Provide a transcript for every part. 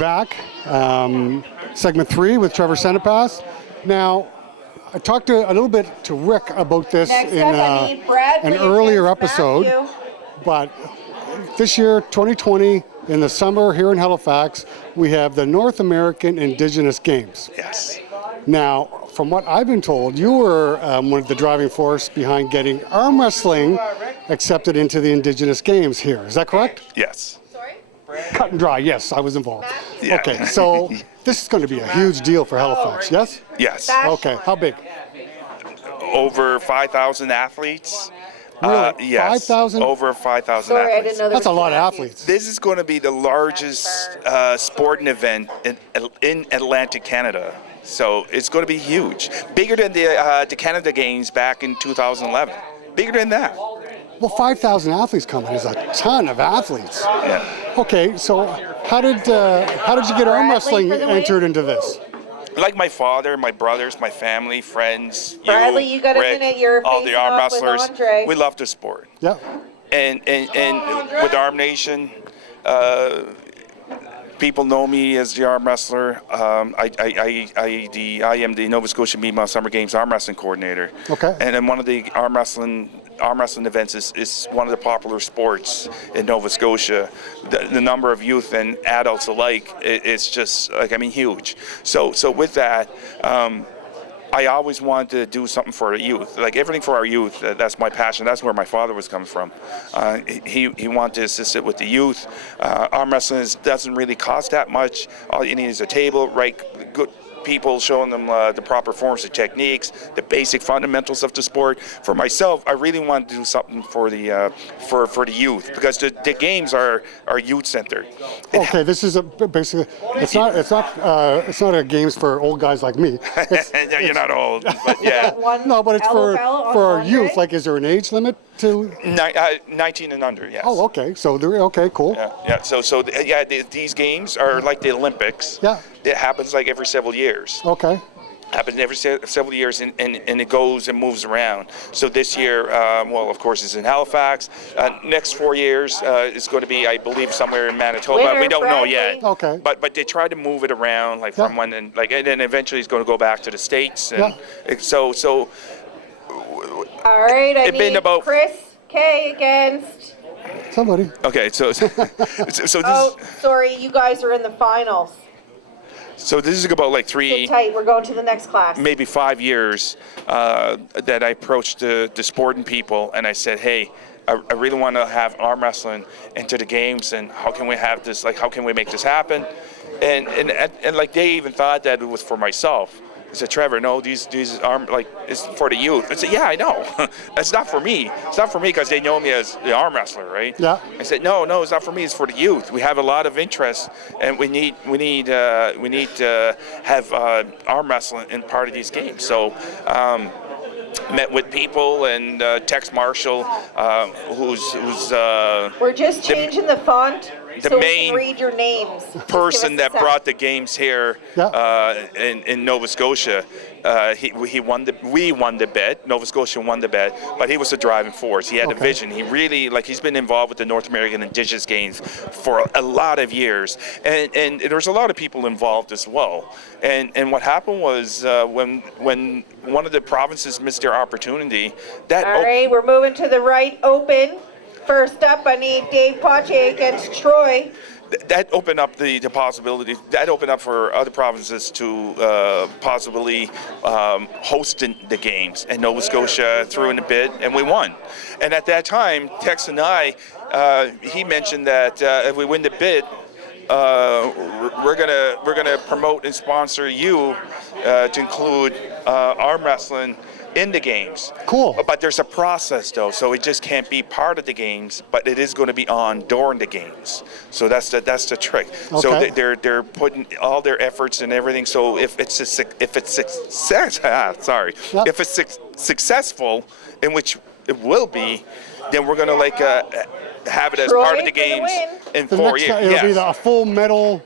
back. Segment 3 with Trevor Sanipas. Now, I talked a little bit to Rick about this Next in up, I need Brad an Lee earlier against episode, Matthew. but this year, 2020, in the summer here in Halifax, we have the North American Indigenous Games. Yes. Now, from what I've been told, you were one of the driving force behind getting arm wrestling accepted into the Indigenous Games here. Is that correct? Yes. Cut and dry, yes, I was involved. Yeah. Okay, so this is going to be a huge deal for Halifax, yes? Yes. Okay, how big? Over 5,000 athletes. Really? Yes. 5,000? Over 5,000 Sorry, I athletes. didn't know there That's a was lot two of Matthews. athletes. This is going to be the largest sporting event in Atlantic Canada. So it's going to be huge. Bigger than the Canada Games back in 2011. Bigger than that. Well, 5,000 athletes coming is a ton of athletes. Yeah. Okay, so how did you get arm wrestling entered into this? Like my father, my brothers, my family, friends, Bradley, you got a Rick, minute. You're all the facing arm off with wrestlers. Andre. We love the sport. Yeah. And with Arm Nation, people know me as the arm wrestler. I am the Nova Scotia Mi'kmaq Summer Games arm wrestling coordinator. Okay. And then one of the arm wrestling events is one of the popular sports in Nova Scotia. The number of youth and adults alike, it's just huge. So with that, I always wanted to do something for the youth, like everything for our youth. That's my passion. That's where my father was coming from. He wanted to assist it with the youth. Arm wrestling doesn't really cost that much. All you need is a table, right? Good people showing them the proper forms and techniques, the basic fundamentals of the sport. For myself, I really wanted to do something for the for the youth, because the games are youth centered. Okay, this is basically it's not a games for old guys like me. You're not old, but yeah. No, but it's for our youth. Like, is there an age limit to? 19 and under, yes. Oh, okay. So cool. Yeah. So these games are like the Olympics. Yeah. It happens like every several years. Okay. Happens every several years, and it goes and moves around. So this year, of course, it's in Halifax. Next 4 years is going to be, I believe, somewhere in Manitoba. Winner, We don't know Bradley. yet. Okay. But they try to move it around, like from one and then eventually it's going to go back to the States. And so. All right, I It's been need about- Chris K against. Somebody. Okay, so this. Oh, sorry, you guys are in the finals. So this is about like Sit tight. We're going to the next class. maybe 5 years that I approached the sporting people, and I said, hey, I really want to have arm wrestling into the games, and how can we have this, like, how can we make this happen? And like, they even thought that it was for myself. I said, Trevor, no, these arm, like, it's for the youth. I said, yeah, I know. It's not for me. It's not for me because they know me as the arm wrestler, right? Yeah. I said, no, it's not for me. It's for the youth. We have a lot of interest, and we need to have arm wrestling in part of these games. So. Met with people, and Tex Marshall, who's We're just changing the font so we main can read your names. person that Just give us a sec. brought the games here in Nova Scotia. We won the bet. Nova Scotia won the bet, but he was the driving force. He had a vision. He really, he's been involved with the North American Indigenous Games for a lot of years, and there's a lot of people involved as well. And what happened was when one of the provinces missed their opportunity, that All right, we're moving to the right open. First up, I need Dave Pache against Troy. that opened up the possibility. That opened up for other provinces to possibly host the games. And Nova Scotia threw in a bid, and we won. And at that time, Tex and I, he mentioned that if we win the bid, we're gonna promote and sponsor you to include arm wrestling in the games. Cool. But there's a process though, so it just can't be part of the games, but it is going to be on during the games. So that's the trick. Okay. So they're putting all their efforts and everything. So if it's successful, in which it will be, then we're going to have it as Troy part of the for the games win. in The 4 next years. time, it'll be a full medal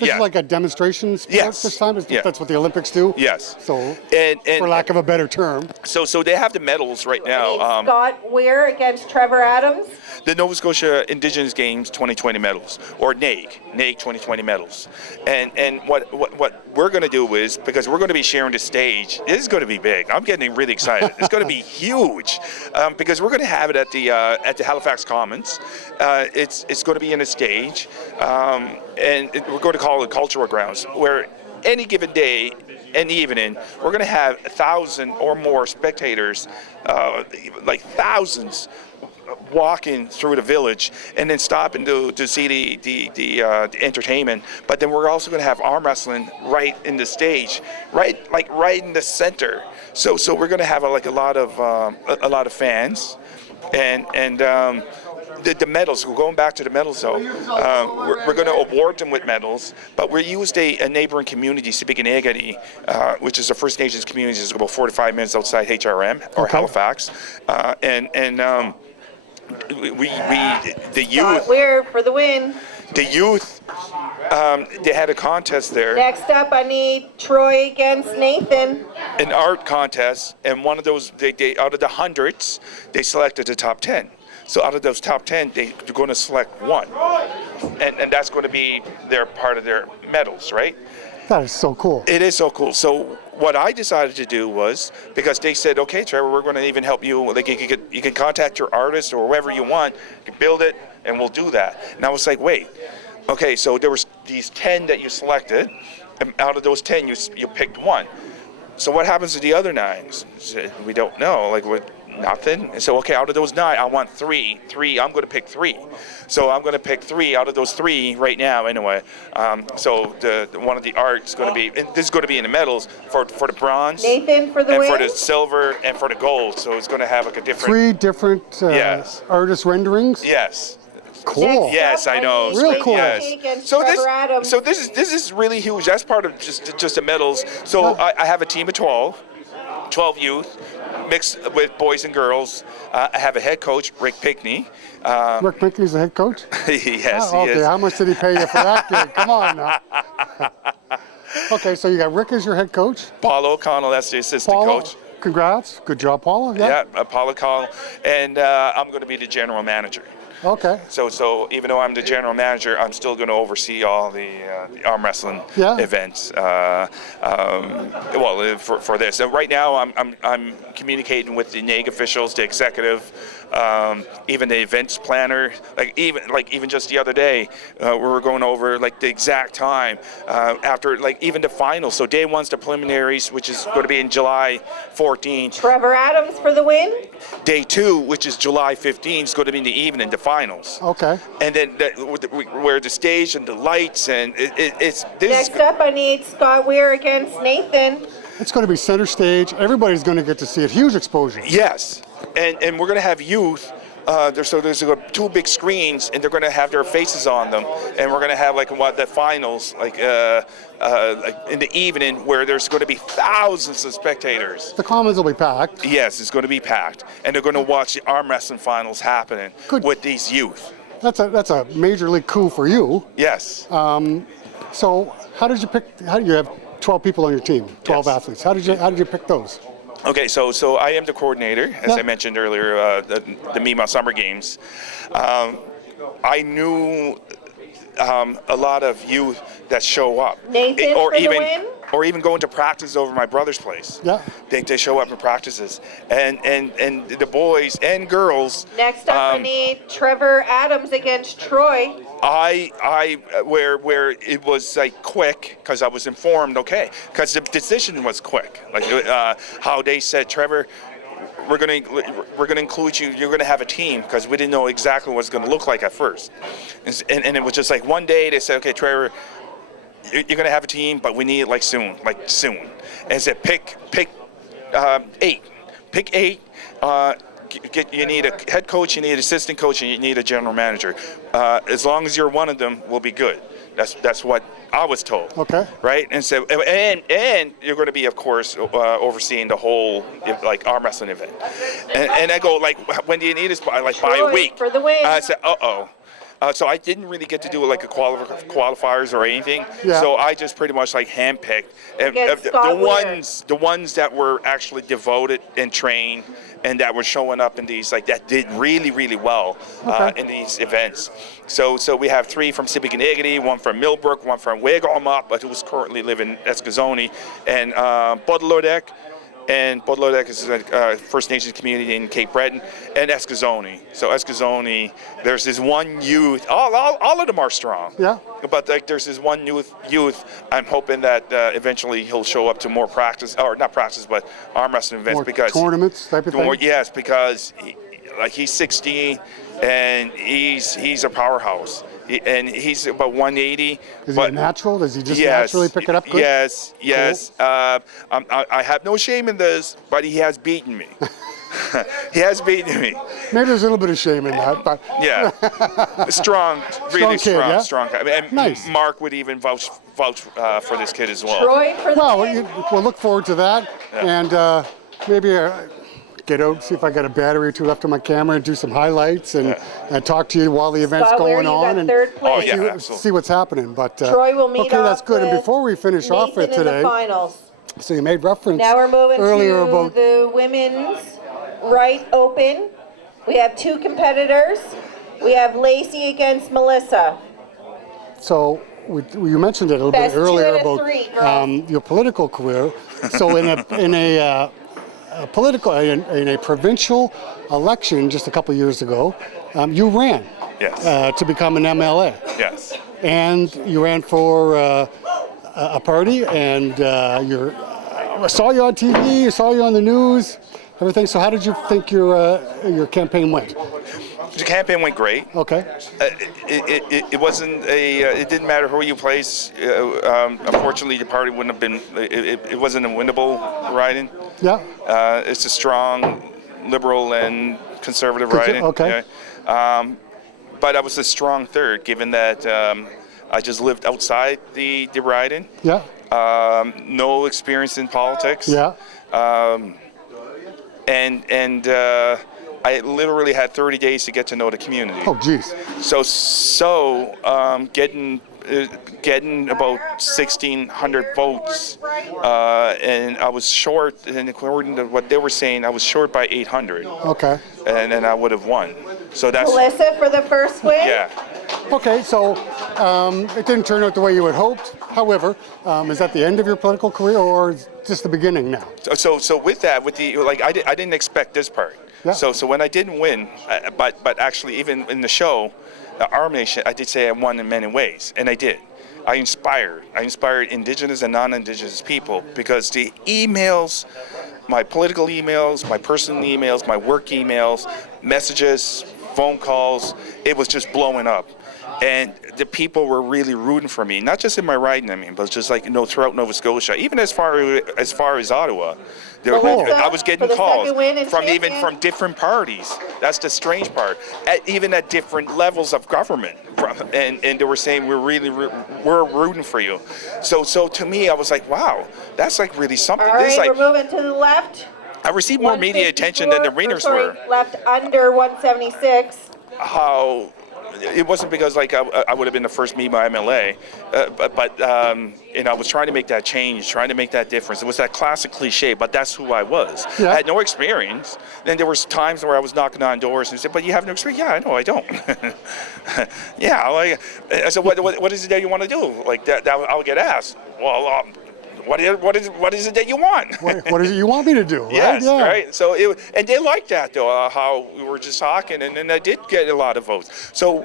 This is like a demonstration sport Yes. this time? Yeah. That's what the Olympics do? Yes. So, And for lack of a better term. so they have the medals right now. Scott Weir against Trevor Adams. The Nova Scotia Indigenous Games 2020 medals, or NAIG 2020 medals. And what we're going to do is, because we're going to be sharing the stage, this is going to be big. I'm getting really excited. It's going to be huge, because we're going to have it at the Halifax Commons. It's going to be in a stage, and we're going to call it Cultural Grounds, where any given day and evening, we're going to have 1,000 or more spectators, like thousands, walking through the village, and then stopping to see the entertainment. But then we're also going to have arm wrestling right in the stage, right in the center. So we're going to have a lot of fans, and the medals. We're going back to the medals, though. We're going to award them with medals, but we used a neighboring community, Sipikanegati, which is a First Nations community. It's about 4 to 5 minutes outside HRM or Halifax, the youth. Weir for the win. The youth, they had a contest there. Next up, I need Troy against Nathan. An art contest, and one of those, they out of the hundreds, they selected the top 10. So out of those top 10, they're going to select one, and that's going to be their part of their medals, right? That is so cool. It is so cool. So what I decided to do was, because they said, okay, Trevor, we're going to even help you. Like you can contact your artist or whoever you want, you can build it, and we'll do that. And I was like, wait, okay, so there was these 10 that you selected, and out of those 10, you picked one. So what happens to the other 9? We don't know. Like what? Nothing. And so, okay, out of those 9, I want 3. I'm going to pick 3. So I'm going to pick 3 out of those 3 right now, anyway. So the one of the art is going to be, and this is going to be in the medals for the bronze, Nathan for the and win. for the silver, and for the gold. So it's going to have like a different. 3 different Yes. artist renderings? Yes. Cool. Yes, I know. Real cool. Yes. So So this is really huge. That's part of just the medals. So I have a team of 12 youth, mixed with boys and girls. I have a head coach, Rick Pickney. Rick Pickney's the head coach? Yes, okay, he is. how much did he pay you for that gig? Come on now. Okay, so you got Rick as your head coach. Paula O'Connell, that's the assistant Paula, coach. congrats. Good job, Paula. Yeah, Paula O'Connell. And I'm going to be the general manager. Okay. So even though I'm the general manager, I'm still going to oversee all the arm wrestling events. For this. So right now, I'm communicating with the NAIG officials, the executive, even the events planner. Even just the other day, we were going over like the exact time after even the finals. So day 1's the preliminaries, which is going to be in July 14th. Trevor Adams for the win. Day 2, which is July 15th, is going to be in the evening, the finals. Okay. And then where the stage and the lights and it's this. Next up, I need Scott Weir against Nathan. It's going to be center stage. Everybody's going to get to see it. Huge exposure. Yes, and we're going to have youth. There's 2 big screens, and they're going to have their faces on them, and we're going to have the finals in the evening, where there's going to be thousands of spectators. The Commons will be packed. Yes, it's going to be packed, and they're going to watch the arm wrestling finals happening with these youth. That's a major league coup for you. Yes. So how did you pick? How do you have 12 people on your team? 12 athletes. How did you pick those? Okay, so I am the coordinator, as I mentioned earlier, the Mi'kmaq Summer Games. I knew a lot of youth that show up, Nathan for the win. or even going to practice over my brother's place. Yeah, they show up in practices, and the boys and girls. Next up, we need Trevor Adams against Troy. Where it was quick, because I was informed, because the decision was quick, how they said, Trevor, we're gonna include you. You're gonna have a team, because we didn't know exactly what it's gonna look like at first, and it was just one day they said, okay, Trevor, you're gonna have a team, but we need it soon. And it said pick 8, pick 8. You need a head coach, you need an assistant coach, and you need a general manager. As long as you're one of them, we'll be good. That's what I was told. Okay. Right? And so, and you're going to be, of course, overseeing the whole arm wrestling event. And I go when do you need us by? By a week. For the win. I said, So I didn't really get to do like a qualifiers or anything. Yeah. So I just pretty much like handpicked and Against the Scott the ones that were actually devoted and trained and that were showing up in these like that did really really well in these events. So we have 3 from Sipekne'katik, 1 from Millbrook, 1 from Wegalmop, but who's currently living in Eskazoni, and Budlodek. And Budlodek is a First Nations community in Cape Breton, and Eskazoni. So Eskazoni, there's this one youth. All of them are strong. Yeah. But like, there's this one youth. I'm hoping that eventually he'll show up to more practice, or not practice, but arm wrestling events More because tournaments type of thing. yes, because he's 16 and he's a powerhouse. And he's about 180. Is he a natural? Does he just naturally pick it up good? Yes. I have no shame in this, but he has beaten me. He has beaten me. Maybe there's a little bit of shame in that, but Yeah, strong, really kid, strong, yeah? strong. And Nice. Mark would even vouch for this kid as well. Troy for the win. we'll look forward to that, and maybe get out, see if I got a battery or 2 left on my camera, and do some highlights, and talk to you while the event's Scott Ware, going you on, got and third place. Oh, yeah. Absolutely. see what's happening. But Troy will meet okay, that's off good. And with before we finish off with Nathan in today, the finals. so you made reference Now we're moving earlier to about the women's right open. We have 2 competitors. We have Lacey against Melissa. So you mentioned it a little Best bit 2 earlier out of about 3, girls. your political career. So in a provincial election just a couple years ago, you ran Yes. to become an MLA, Yes. and you ran for a party, and I saw you on TV, saw you on the news, everything. So how did you think your campaign went? The campaign went great. Okay. It wasn't it didn't matter who you place. Unfortunately, the party wouldn't have been. It wasn't a winnable riding. Yeah. It's a strong liberal and conservative riding. Okay. Yeah. But I was a strong third, given that I just lived outside the riding. Yeah. No experience in politics. Yeah. And I literally had 30 days to get to know the community. Oh, geez. Getting about 1,600 votes, and I was short, and according to what they were saying, I was short by 800. Okay. And I would have won. So that's Melissa for the first win. yeah. Okay, so it didn't turn out the way you had hoped. However, is that the end of your political career, or just the beginning now? So with that, I didn't expect this part. Yeah. So when I didn't win, but actually even in the show, Arm Nation, I did say I won in many ways, and I did. I inspired Indigenous and non-Indigenous people, because the emails, my political emails, my personal emails, my work emails, messages, phone calls, it was just blowing up. And the people were really rooting for me, not just in my riding, but just like, throughout Nova Scotia, even as far as Ottawa. I was getting calls from different parties. That's the strange part. Even at different levels of government, and they were saying we're rooting for you. So to me, I was like, wow, that's like really something. All right, we're moving to the left. I received more media attention than the ringers were. Left under 176. How it wasn't because I would have been the first me by MLA, but I was trying to make that change, trying to make that difference. It was that classic cliche, but that's who I was. Yeah. I had no experience. Then there was times where I was knocking on doors and said, "But you have no experience." Yeah, I know I don't. Yeah, I said, "What is it that you want to do?" Like that I'll get asked. Well. What is it that you want? What is it you want me to do? Right? Yes, Yeah. right. So and they liked that though, how we were just talking, and then I did get a lot of votes. So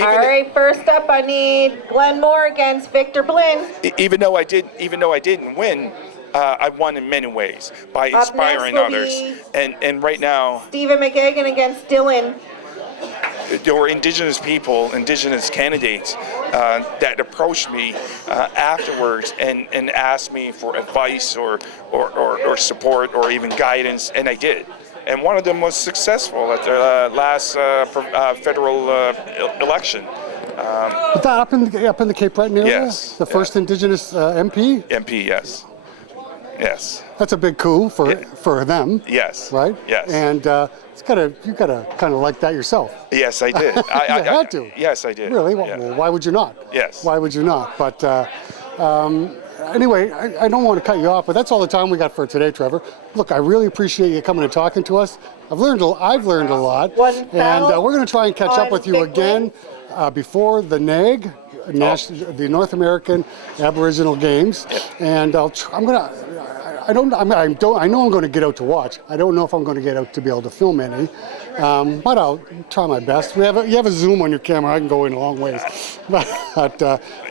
All right, first up, I need Glenn Moore against Victor Blinn. Even though I didn't win, I won in many ways by inspiring others. And right now, Stephen McGagan against Dylan. there were Indigenous people, Indigenous candidates that approached me afterwards and asked me for advice or support or even guidance, and I did. And one of them was successful at the last federal election. Was that up in the Cape Breton area? Yes, The first Indigenous MP? MP, yes. Yes. That's a big coup for them. Yes. Right? Yes. And you gotta kind of like that yourself. Yes, I did. You had to. Yes, I did. Really? Yeah. Well, why would you not? Yes. Why would you not? But anyway, I don't want to cut you off, but that's all the time we got for today, Trevor. Look, I really appreciate you coming and talking to us. I've learned a lot, and we're going to try and catch up with you again before the NAG, the North American Aboriginal Games, and I know I'm going to get out to watch. I don't know if I'm going to get out to be able to film any, but I'll try my best. You have a zoom on your camera. I can go in a long ways. But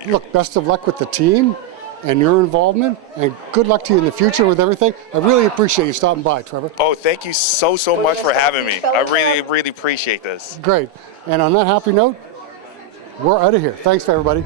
look, best of luck with the team and your involvement, and good luck to you in the future with everything. I really appreciate you stopping by, Trevor. Oh, thank you so much for having me. I really appreciate this. Great. And on that happy note, we're out of here. Thanks, everybody.